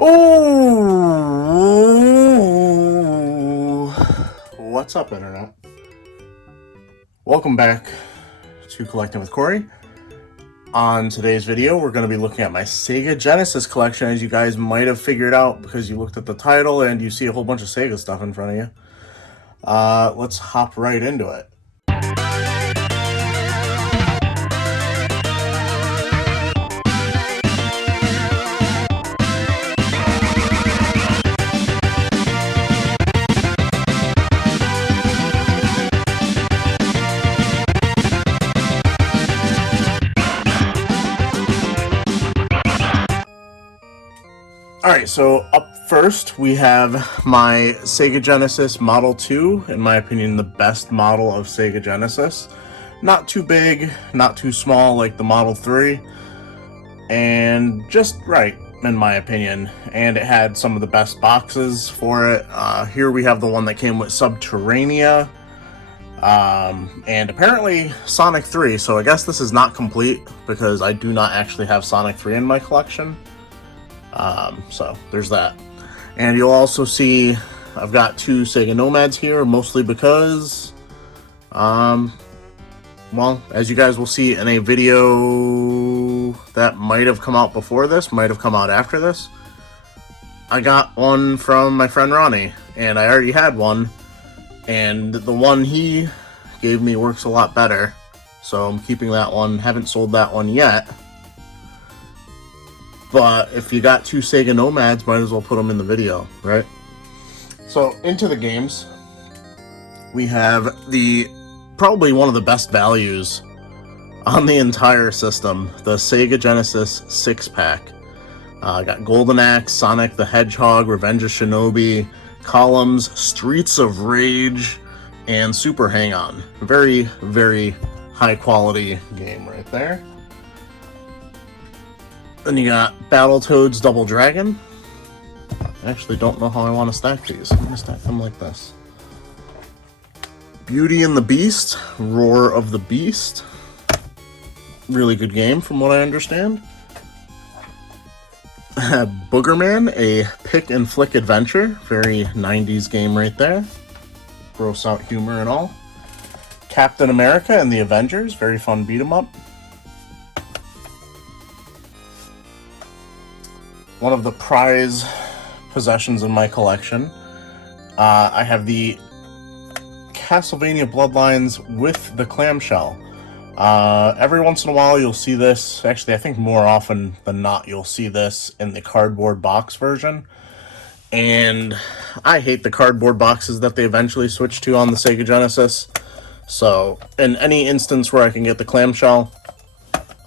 Oh, what's up, Internet? Welcome back to Collecting with Cory. On today's video, we're going to be looking at my Sega Genesis collection, as you guys might have figured out because you looked at the title and you see a whole bunch of Sega stuff in front of you. Let's hop right into it. Alright, so up first we have my Sega Genesis Model 2, in my opinion the best model of Sega Genesis. Not too big, not too small like the Model 3, and just right, in my opinion. And it had some of the best boxes for it. Here we have the one that came with Subterranea, and apparently Sonic 3, so I guess this is not complete because I do not actually have Sonic 3 in my collection. So there's that. And you'll also see I've got two Sega Nomads here, mostly because, well, as you guys will see in a video that might have come out before this, might have come out after this, I got one from my friend Ronnie, and I already had one, and the one he gave me works a lot better, so I'm keeping that one. Haven't sold that one yet. But if you got two Sega Nomads, might as well put them in the video, right? So, into the games, we have probably one of the best values on the entire system, the Sega Genesis 6-pack. Got Golden Axe, Sonic the Hedgehog, Revenge of Shinobi, Columns, Streets of Rage, and Super Hang-On. Very, very high-quality game right there. Then you got Battletoads Double Dragon. I actually don't know how I want to stack these. I'm going to stack them like this. Beauty and the Beast, Roar of the Beast. Really good game from what I understand. Boogerman, a pick and flick adventure. Very 90s game right there. Gross out humor and all. Captain America and the Avengers, very fun beat 'em up. One of the prize possessions in my collection. I have the Castlevania Bloodlines with the clamshell. Every once in a while you'll see this, actually I think more often than not you'll see this in the cardboard box version. And I hate the cardboard boxes that they eventually switched to on the Sega Genesis. So in any instance where I can get the clamshell,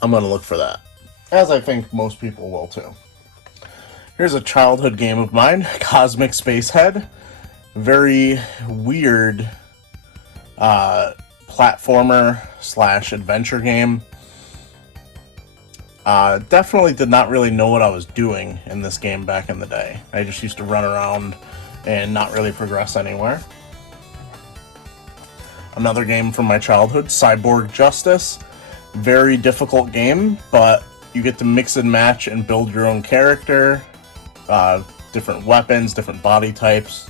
I'm going to look for that. As I think most people will too. Here's a childhood game of mine, Cosmic Spacehead. Very weird platformer / adventure game. Definitely did not really know what I was doing in this game back in the day. I just used to run around and not really progress anywhere. Another game from my childhood, Cyborg Justice. Very difficult game, but you get to mix and match and build your own character. Different weapons, different body types,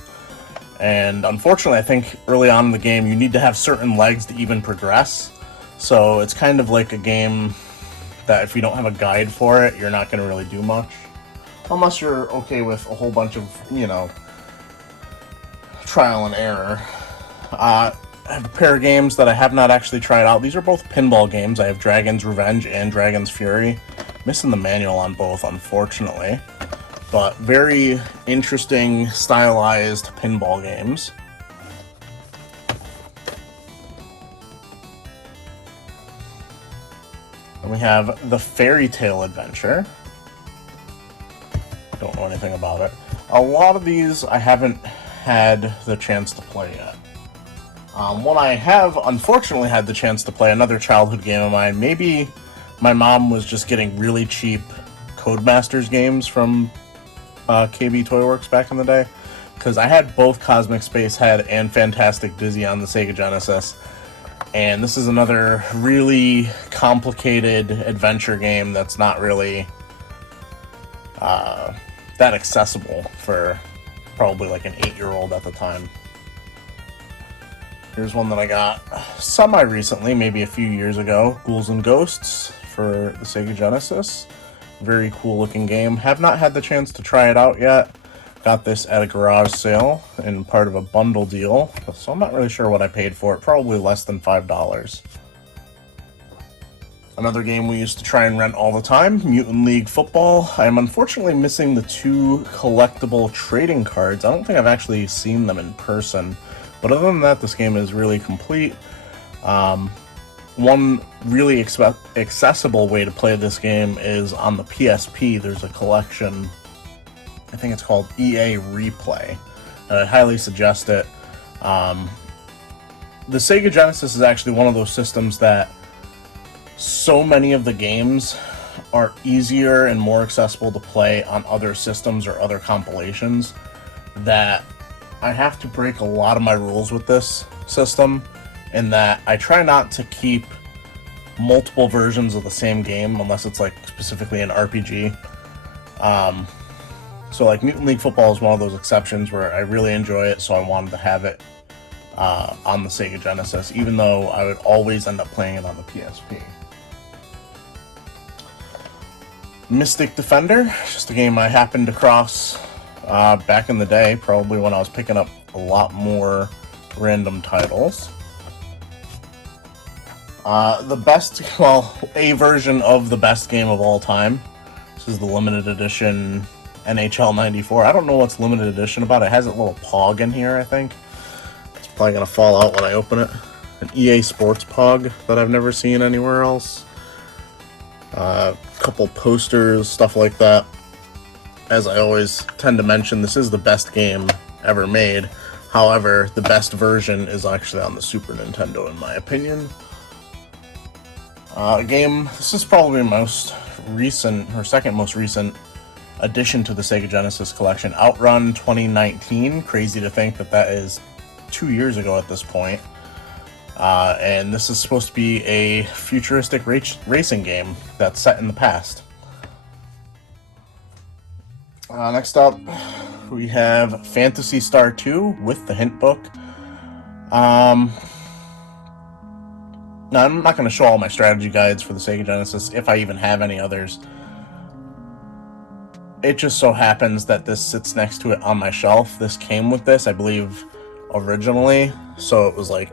and unfortunately I think early on in the game you need to have certain legs to even progress, so it's kind of like a game that if you don't have a guide for it, you're not going to really do much, unless you're okay with a whole bunch of, you know, trial and error. I have a pair of games that I have not actually tried out. These are both pinball games. I have Dragon's Revenge and Dragon's Fury. Missing the manual on both, unfortunately. But very interesting, stylized pinball games. And we have the Fairy Tale Adventure. Don't know anything about it. A lot of these I haven't had the chance to play yet. One I have unfortunately had the chance to play, another childhood game of mine. Maybe my mom was just getting really cheap Codemasters games from KB Toy Works back in the day, because I had both Cosmic Spacehead and Fantastic Dizzy on the Sega Genesis, and this is another really complicated adventure game that's not really that that accessible for probably like an 8-year-old at the time. Here's one that I got semi-recently, maybe a few years ago. Ghouls and Ghosts for the Sega Genesis. Very cool looking game. Have not had the chance to try it out yet. Got this at a garage sale in part of a bundle deal, so I'm not really sure what I paid for it. Probably less than $5. Another game we used to try and rent all the time, Mutant League Football. I am unfortunately missing the 2 collectible trading cards. I don't think I've actually seen them in person. But other than that, this game is really complete. One really accessible way to play this game is on the PSP. There's a collection, I think it's called EA Replay, and I highly suggest it. The Sega Genesis is actually one of those systems that so many of the games are easier and more accessible to play on other systems or other compilations that I have to break a lot of my rules with this system, in that I try not to keep multiple versions of the same game unless it's like specifically an RPG. So like Mutant League Football is one of those exceptions where I really enjoy it, so I wanted to have it on the Sega Genesis, even though I would always end up playing it on the PSP. Mystic Defender, just a game I happened across back in the day, probably when I was picking up a lot more random titles. The best, well, a version of the best game of all time. This is the limited edition NHL 94. I don't know what's limited edition about. It has a little pog in here, I think. It's probably going to fall out when I open it. An EA Sports pog that I've never seen anywhere else. A couple posters, stuff like that. As I always tend to mention, this is the best game ever made. However, the best version is actually on the Super Nintendo, in my opinion. This is probably my most recent, or second most recent, addition to the Sega Genesis collection. Outrun 2019. Crazy to think that that is 2 years ago at this point. And this is supposed to be a futuristic racing game that's set in the past. Next up, we have Phantasy Star 2 with the hint book. Now, I'm not going to show all my strategy guides for the Sega Genesis, if I even have any others. It just so happens that this sits next to it on my shelf. This came with this, I believe, originally, so it was like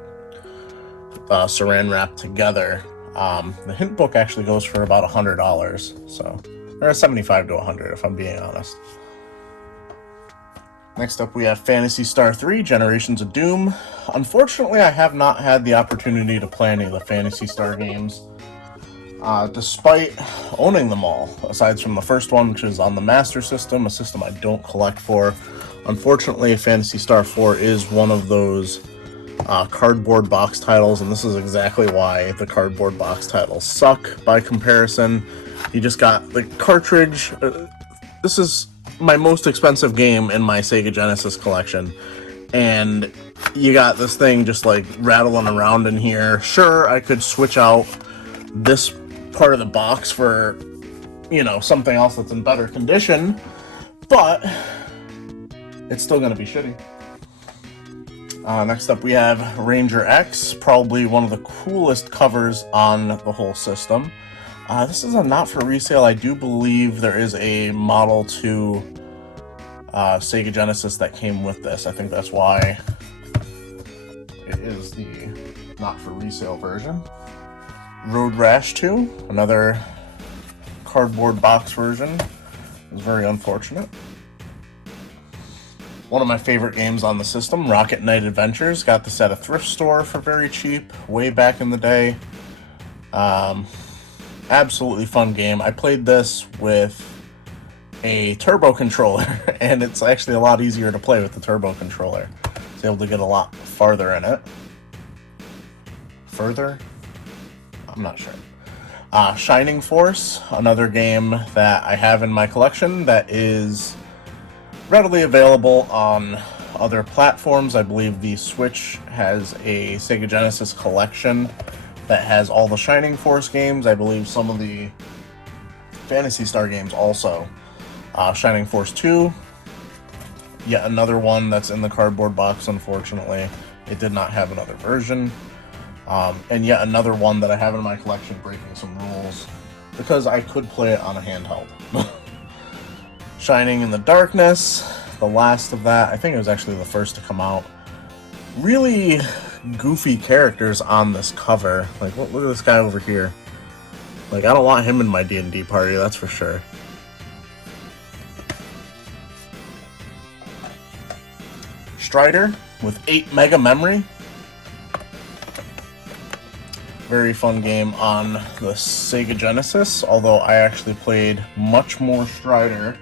saran wrapped together. The hint book actually goes for about $100, so or $75 to $100 if I'm being honest. Next up, we have Phantasy Star 3, Generations of Doom. Unfortunately, I have not had the opportunity to play any of the Phantasy Star games, despite owning them all, aside from the first one, which is on the Master System, a system I don't collect for. Unfortunately, Phantasy Star 4 is one of those cardboard box titles, and this is exactly why the cardboard box titles suck by comparison. You just got the cartridge. This is my most expensive game in my Sega Genesis collection, and you got this thing just like rattling around in here. Sure, I could switch out this part of the box for, you know, something else that's in better condition, but it's still going to be shitty. Next up, we have Ranger X, probably one of the coolest covers on the whole system. This is a not for resale. I do believe there is a Model 2 Sega Genesis that came with this. I think that's why it is the not for resale version. Road Rash 2, another cardboard box version. It was very unfortunate. One of my favorite games on the system, Rocket Knight Adventures. Got this at a thrift store for very cheap, way back in the day. Absolutely fun game. I played this with a turbo controller, and it's actually a lot easier to play with the turbo controller. I was able to get a lot farther in it. Further? I'm not sure. Shining Force, another game that I have in my collection that is readily available on other platforms. I believe the Switch has a Sega Genesis collection that has all the Shining Force games. I believe some of the Phantasy Star games also. Shining Force 2, yet another one that's in the cardboard box, unfortunately. It did not have another version. And yet another one that I have in my collection breaking some rules, because I could play it on a handheld. Shining in the Darkness, the last of that. I think it was actually the first to come out. Really goofy characters on this cover. Like, look at this guy over here. Like, I don't want him in my D&D party, that's for sure. Strider with 8 mega memory. Very fun game on the Sega Genesis, although I actually played much more Strider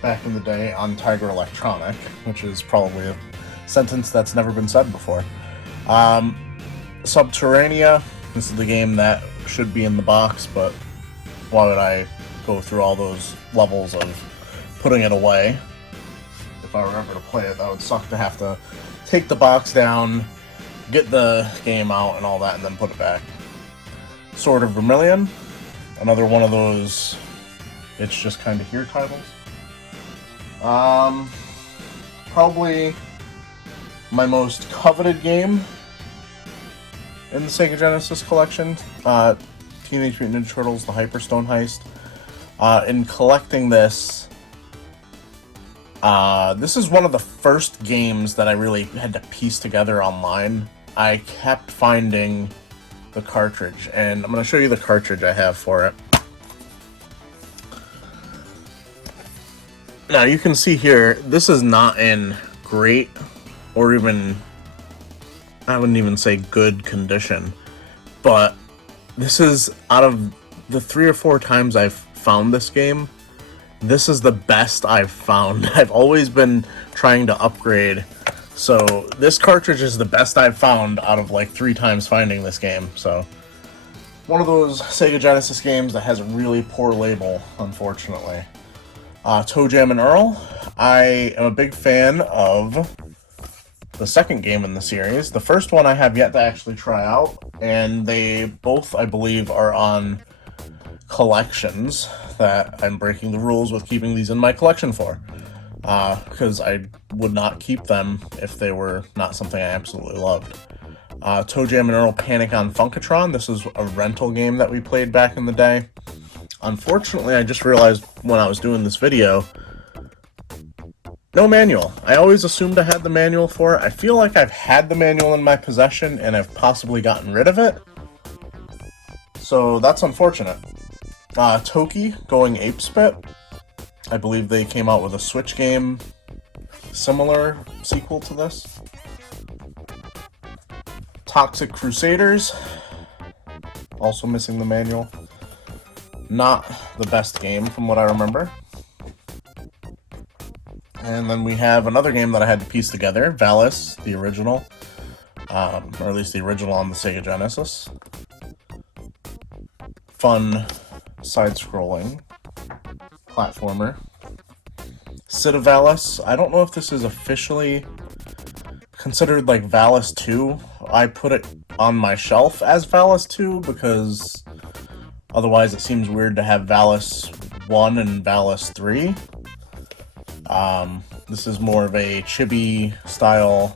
back in the day on Tiger Electronic, which is probably a sentence that's never been said before. Subterranea, this is the game that should be in the box, but why would I go through all those levels of putting it away? If I were ever to play it, that would suck to have to take the box down, get the game out and all that, and then put it back. Sword of Vermilion, another one of those it's just kind of here titles. Probably my most coveted game in the Sega Genesis collection, Teenage Mutant Ninja Turtles, the Hyperstone Heist. In collecting this, this is one of the first games that I really had to piece together online. I kept finding the cartridge, and I'm going to show you the cartridge I have for it. Now you can see here, this is not in great, or even, I wouldn't even say good condition, but this is, out of the 3 or 4 times I've found this game, this is the best I've found. I've always been trying to upgrade, so this cartridge is the best I've found out of like 3 times finding this game. So one of those Sega Genesis games that has a really poor label, unfortunately. Toe Jam and Earl. I am a big fan of the second game in the series. The first one I have yet to actually try out, and they both, I believe, are on collections that I'm breaking the rules with keeping these in my collection for. Because I would not keep them if they were not something I absolutely loved. Toe Jam and Earl Panic on Funkotron. This is a rental game that we played back in the day. Unfortunately, I just realized when I was doing this video, no manual. I always assumed I had the manual for it. I feel like I've had the manual in my possession and I've possibly gotten rid of it. So that's unfortunate. Toki Going Apespit. I believe they came out with a Switch game, similar sequel to this. Toxic Crusaders. Also missing the manual. Not the best game from what I remember. And then we have another game that I had to piece together, Valis, the original. Or at least the original on the Sega Genesis. Fun side-scrolling platformer. Cid of Valis. I don't know if this is officially considered like Valis 2. I put it on my shelf as Valis 2 because otherwise it seems weird to have Valis 1 and Valis 3. This is more of a chibi style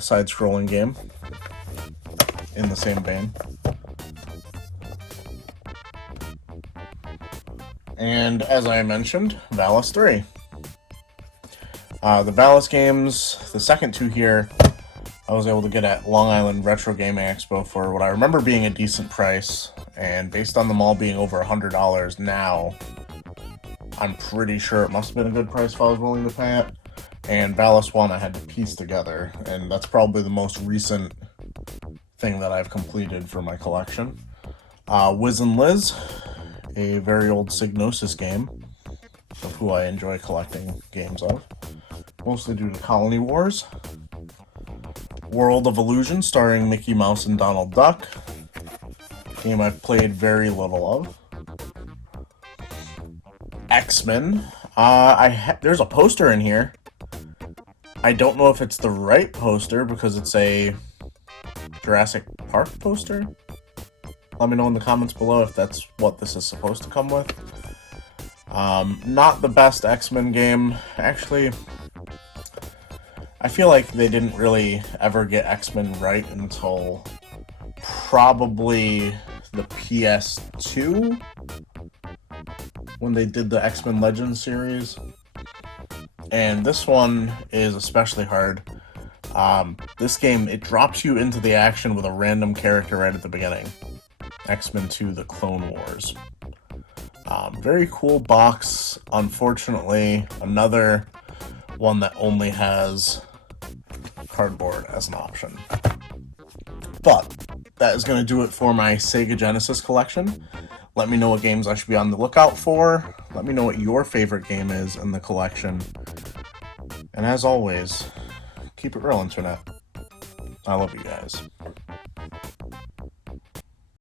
side-scrolling game in the same vein. And as I mentioned, Valis 3. The Valis games, the second 2 here, I was able to get at Long Island Retro Gaming Expo for what I remember being a decent price, and based on them all being over $100 now, I'm pretty sure it must have been a good price if I was willing to pay it. And Valis 1 I had to piece together, and that's probably the most recent thing that I've completed for my collection. Wiz and Liz, a very old Psygnosis game, of who I enjoy collecting games of, mostly due to Colony Wars. World of Illusion, starring Mickey Mouse and Donald Duck, game I've played very little of. X-Men, there's a poster in here. I don't know if it's the right poster because it's a Jurassic Park poster. Let me know in the comments below if that's what this is supposed to come with. Not the best X-Men game. Actually, I feel like they didn't really ever get X-Men right until probably the PS2, when they did the X-Men Legends series. And this one is especially hard. This game, it drops you into the action with a random character right at the beginning. X-Men 2: The Clone Wars. Very cool box. Unfortunately, another one that only has cardboard as an option. But that is going to do it for my Sega Genesis collection. Let me know what games I should be on the lookout for. Let me know what your favorite game is in the collection. And as always, keep it real, Internet. I love you guys.